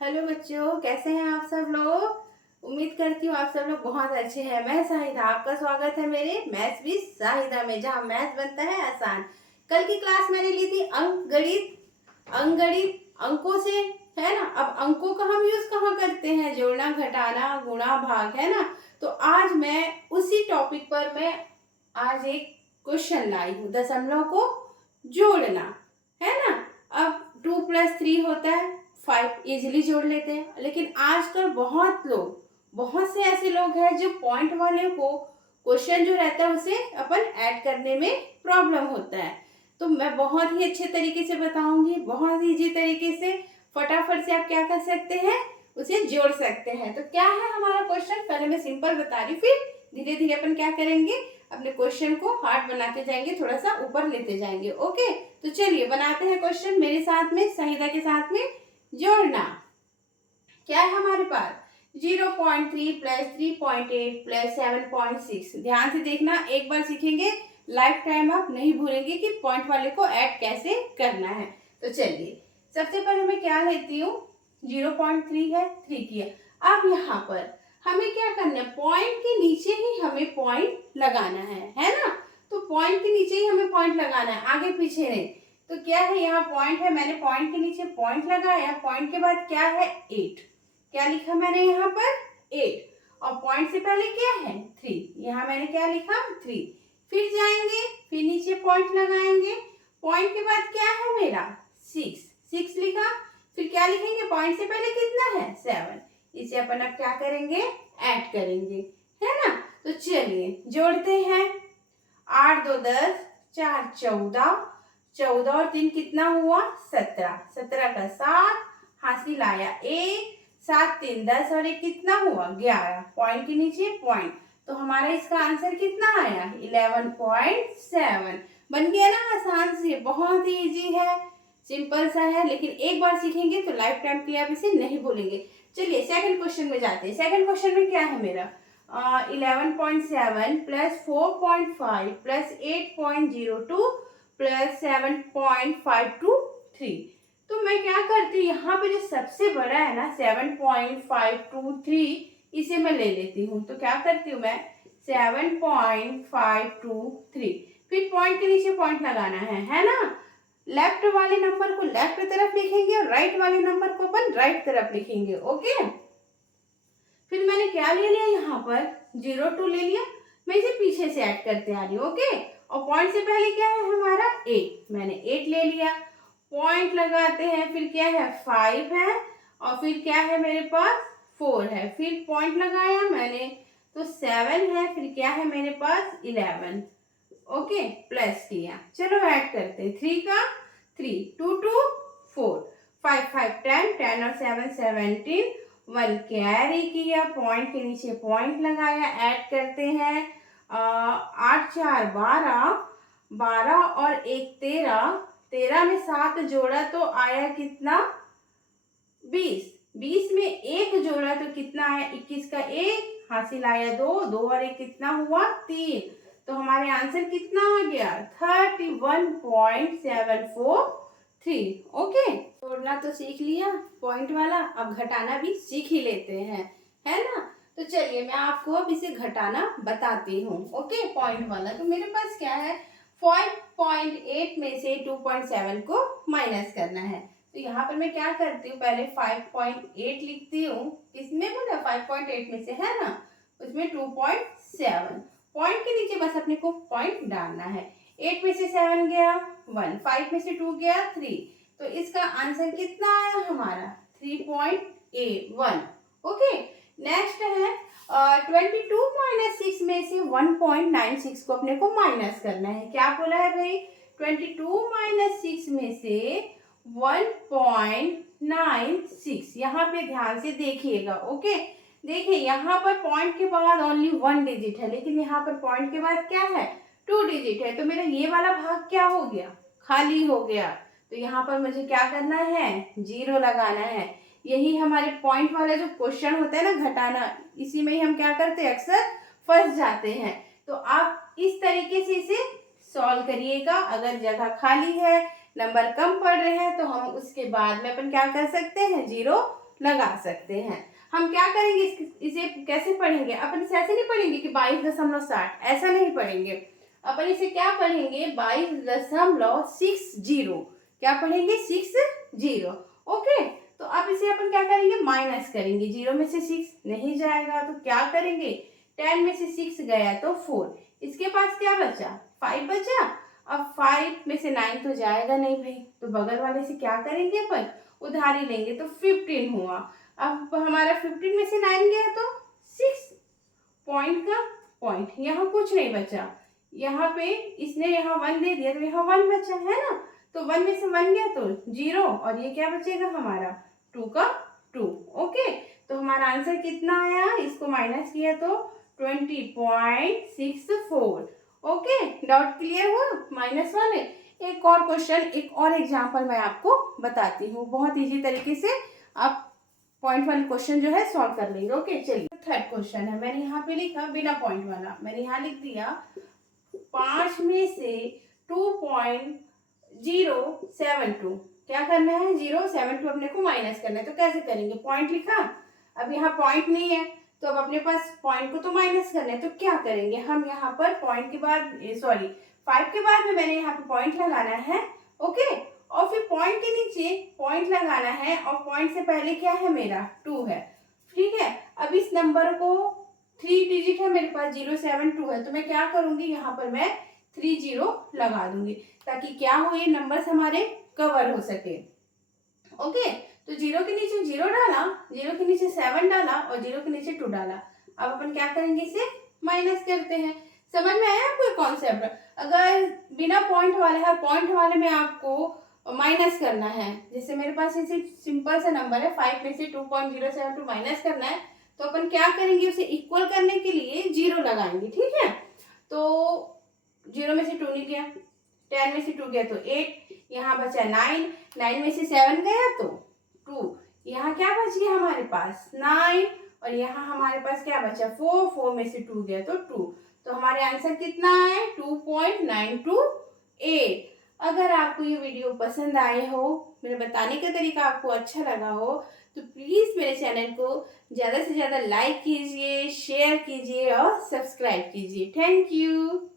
Hello बच्चों, कैसे हैं आप सब लोग। उम्मीद करती हूँ आप सब लोग बहुत अच्छे हैं। मैं साहिदा, आपका स्वागत है मेरे मैथ्स विद साहिदा में, जहाँ मैथ्स बनता है आसान। कल की क्लास मैंने ली थी अंक गणित अंकों से, है ना। अब अंकों का हम यूज कहाँ करते हैं, जोड़ना, घटाना, गुणा, भाग, है ना। तो आज मैं उसी टॉपिक पर मैं आज एक क्वेश्चन लाई हूँ, दशमलव को जोड़ना, है ना। अब 2+3 होता है 5, इजिली जोड़ लेते हैं। लेकिन आजकल बहुत से ऐसे लोग हैं जो पॉइंट वाले को क्वेश्चन जो रहता है उसे अपन ऐड करने में प्रॉब्लम होता है। तो मैं बहुत ही अच्छे तरीके से बताऊंगी, बहुत ही इजी तरीके से, फटाफट से आप क्या कर सकते हैं, उसे जोड़ सकते हैं। तो क्या है हमारा क्वेश्चन, पहले मैं सिंपल बता रही, फिर धीरे धीरे अपन क्या करेंगे, अपने क्वेश्चन को हार्ड बनाते जाएंगे, थोड़ा सा ऊपर लेते जाएंगे। ओके, तो चलिए बनाते हैं क्वेश्चन मेरे साथ में, संहिता के साथ में। जोड़ना क्या है हमारे पास, 0.3 प्लस 3.8 प्लस 7.6। ध्यान से देखना, एक बार सीखेंगे लाइफ टाइम आप नहीं भूलेंगे कि पॉइंट वाले को ऐड कैसे करना है। तो चलिए सबसे पहले मैं क्या लेती हूँ, 0.3 है, 3 किया। अब यहाँ पर हमें क्या करना है, पॉइंट के नीचे ही हमें पॉइंट लगाना है ना। तो पॉइंट के नीचे ही हमें पॉइंट लगाना है, आगे पीछे नहीं। तो क्या है, यहाँ पॉइंट है, मैंने पॉइंट के नीचे पॉइंट लगाया, पॉइंट के बाद क्या है 8, क्या लिखा मैंने यहाँ पर 8, और पॉइंट से पहले क्या है 3, यहाँ मैंने क्या लिखा 3। फिर जाएंगे, फिर नीचे पॉइंट लगाएंगे, पॉइंट के बाद क्या है मेरा 6 लिखा। फिर क्या लिखेंगे, पॉइंट से पहले कितना है 7, इसे अपन अब क्या करेंगे, ऐड करेंगे, है ना। तो चलिए जोड़ते हैं, 8 2 10, 4 14, 14 और 3 कितना हुआ 17, 17 का 7, हासिल आया 1, 7 3 10 और 1 कितना हुआ 11, पॉइंट के नीचे पॉइंट। तो हमारा इसका आंसर कितना आया 11.7। बन गया ना, आसान से, बहुत ही इजी है, सिंपल सा है। लेकिन एक बार सीखेंगे तो लाइफ टाइम के लिए आप इसे नहीं भूलेंगे। चलिए सेकंड क्वेश्चन में जाते हैं। सेकंड क्वेश्चन में क्या है मेरा, 11.7 प्लस 4.5 प्लस 8.02 प्लस 7.523। तो मैं क्या करती हूँ, यहाँ पे जो सबसे बड़ा है ना 7.523, इसे मैं ले लेती हूँ। तो क्या करती हूँ मैं 7.523, फिर पॉइंट के नीचे पॉइंट लगाना है ना। लेफ्ट वाले नंबर को लेफ्ट तरफ लिखेंगे और राइट वाले नंबर को अपन राइट तरफ लिखेंगे। ओके, फिर मैंने क्या ले लिया, यहाँ पर 0.2 ले लिया, मैं इसे पीछे से ऐड करते आ रही हूँ। ओके, और पॉइंट से पहले क्या है हमारा 8, मैंने 8 ले लिया, पॉइंट लगाते हैं, फिर क्या है 5 है, और फिर क्या है मेरे पास 4 है, फिर पॉइंट लगाया मैंने तो 7 है, फिर क्या है मेरे पास 11। ओके, प्लस किया, चलो ऐड करते हैं, 3 का 3, 2 2 4, 5 5 10, 10 और 7 17, 1 कैरी किया, पॉइंट के नीचे पॉइंट लगाया, ऐड करते हैं, 8 4 12, 12 और 1 13, 13 में 7 जोड़ा तो आया कितना 20, 20 में 1 जोड़ा तो कितना आया 21 का 1, हासिल आया 2, 2 और 1 कितना हुआ 3। तो हमारे आंसर कितना आ गया 31.743। ओके, जोड़ना तो सीख लिया पॉइंट वाला, अब घटाना भी सीख ही लेते हैं, है ना। तो चलिए मैं आपको अब इसे घटाना बताती हूँ। ओके, पॉइंट वाला तो मेरे पास क्या है, 5.8 में से 2.7 को माइनस करना है। तो यहाँ पर मैं क्या करती हूँ, पहले 5.8 लिखती हूँ, किसमें बोला 5.8 में से, है ना, उसमें 2.7, पॉइंट के नीचे बस अपने को पॉइंट डालना है। 8 में से 7 गया 1, 5 में से 2 गया 3, तो इसका आंसर कितना आया हमारा 3.1। ओके, नेक्स्ट है 22 माइनस 6 में से 1.96 को अपने को माइनस करना है। क्या बोला है भाई, 22 माइनस 6 में से 1.96, यहाँ पे ध्यान से देखिएगा। ओके, देखिए यहाँ पर पॉइंट के बाद ओनली 1 डिजिट है, लेकिन यहाँ पर पॉइंट के बाद क्या है 2 डिजिट है, तो मेरा ये वाला भाग क्या हो गया, खाली हो गया। तो यहाँ पर मुझे क्या करना है, 0 लगाना है। यही हमारे पॉइंट वाला जो क्वेश्चन होता है ना घटाना, इसी में ही हम क्या करते हैं, अक्सर फंस जाते हैं। तो आप इस तरीके से इसे सॉल्व करिएगा। अगर जगह खाली है, नंबर कम पड़ रहे हैं, तो हम उसके बाद में अपन क्या कर सकते हैं 0 लगा सकते हैं। हम क्या करेंगे, इसे कैसे पढ़ेंगे, अपन इसे ऐसे नहीं पढ़ेंगे कि 22.60, ऐसा नहीं पढ़ेंगे। अपन इसे क्या पढ़ेंगे, 22.60, क्या पढ़ेंगे, 60। ओके, तो अब इसे अपन क्या करेंगे, माइनस करेंगे। 0 में से 6 नहीं जाएगा तो क्या करेंगे, 10 में से 6 गया तो 4, इसके पास क्या बचा, 5 बचा। अब 5 में से 9 तो जाएगा नहीं भाई, तो बगल वाले से क्या करेंगे, अपन उधारी लेंगे, तो 15 हुआ। अब हमारा 15 में से 9 गया तो 6 पॉइंट का पॉइंट, यहाँ कुछ नहीं बचा। यहाँ पे इसने यहाँ 1 दे दिया तो यहाँ 1 बचा है ना, तो 1 में से 1 गया तो 0, और ये क्या बचेगा हमारा 2 का 2। ओके, तो हमारा आंसर कितना आया, इसको माइनस किया तो 20.64। ओके, डाउट क्लियर हुआ माइनस वाले। एक और क्वेश्चन, एक और एग्जाम्पल मैं आपको बताती हूँ, बहुत इजी तरीके से आप पॉइंट वाले क्वेश्चन जो है सॉल्व कर लेंगे। ओके, चलिए थर्ड क्वेश्चन है, मैंने यहाँ पे लिखा बिना पॉइंट वाला, मैंने यहाँ लिख दिया 5 में से 2.072, क्या करना है, 0.72 अपने को माइनस करना है। तो कैसे करेंगे, पॉइंट लिखा, अब यहाँ पॉइंट नहीं है तो अब अपने पास पॉइंट को तो माइनस करना है, तो क्या करेंगे हम, यहाँ पर पॉइंट के बाद, सॉरी 5 के बाद में मैंने यहाँ पे पॉइंट लगाना है। ओके, और फिर पॉइंट के नीचे पॉइंट लगाना है, और पॉइंट से पहले क्या है, मेरा 2 है। ठीक है, अब इस नंबर को 3 डिजिट है मेरे पास, 072 है, तो मैं क्या करूंगी, यहाँ पर मैं 30 लगा दूंगी, ताकि क्या हो, ये नंबर्स हमारे कवर हो सके। ओके, तो 0 के नीचे 0 डाला, 0 के नीचे 7 डाला, और 0 के नीचे 2 डाला। अब अपन क्या करेंगे, इसे माइनस करते हैं। समझ में आया आपको कॉन्सेप्ट। अगर बिना पॉइंट वाले है, पॉइंट वाले में आपको माइनस करना है, जैसे मेरे पास ऐसे सिंपल सा नंबर है, 5 में से 2.072 माइनस करना है, तो अपन क्या करेंगे, उसे इक्वल करने के लिए 0 लगाएंगे। ठीक है, तो 0 में से 2 नहीं गया, 10 में से 2 गया तो 8, यहाँ बचा 9, 9 में से 7 गया तो 2, यहाँ क्या बच गया हमारे पास 9, और यहाँ हमारे पास क्या बचा 4, 4 में से 2 गया तो 2, तो हमारे आंसर कितना है 2.928। अगर आपको ये वीडियो पसंद आए हो, मेरे बताने का तरीका आपको अच्छा लगा हो, तो प्लीज़ मेरे चैनल को ज़्यादा से ज़्यादा लाइक कीजिए, शेयर कीजिए और सब्सक्राइब कीजिए। Thank you.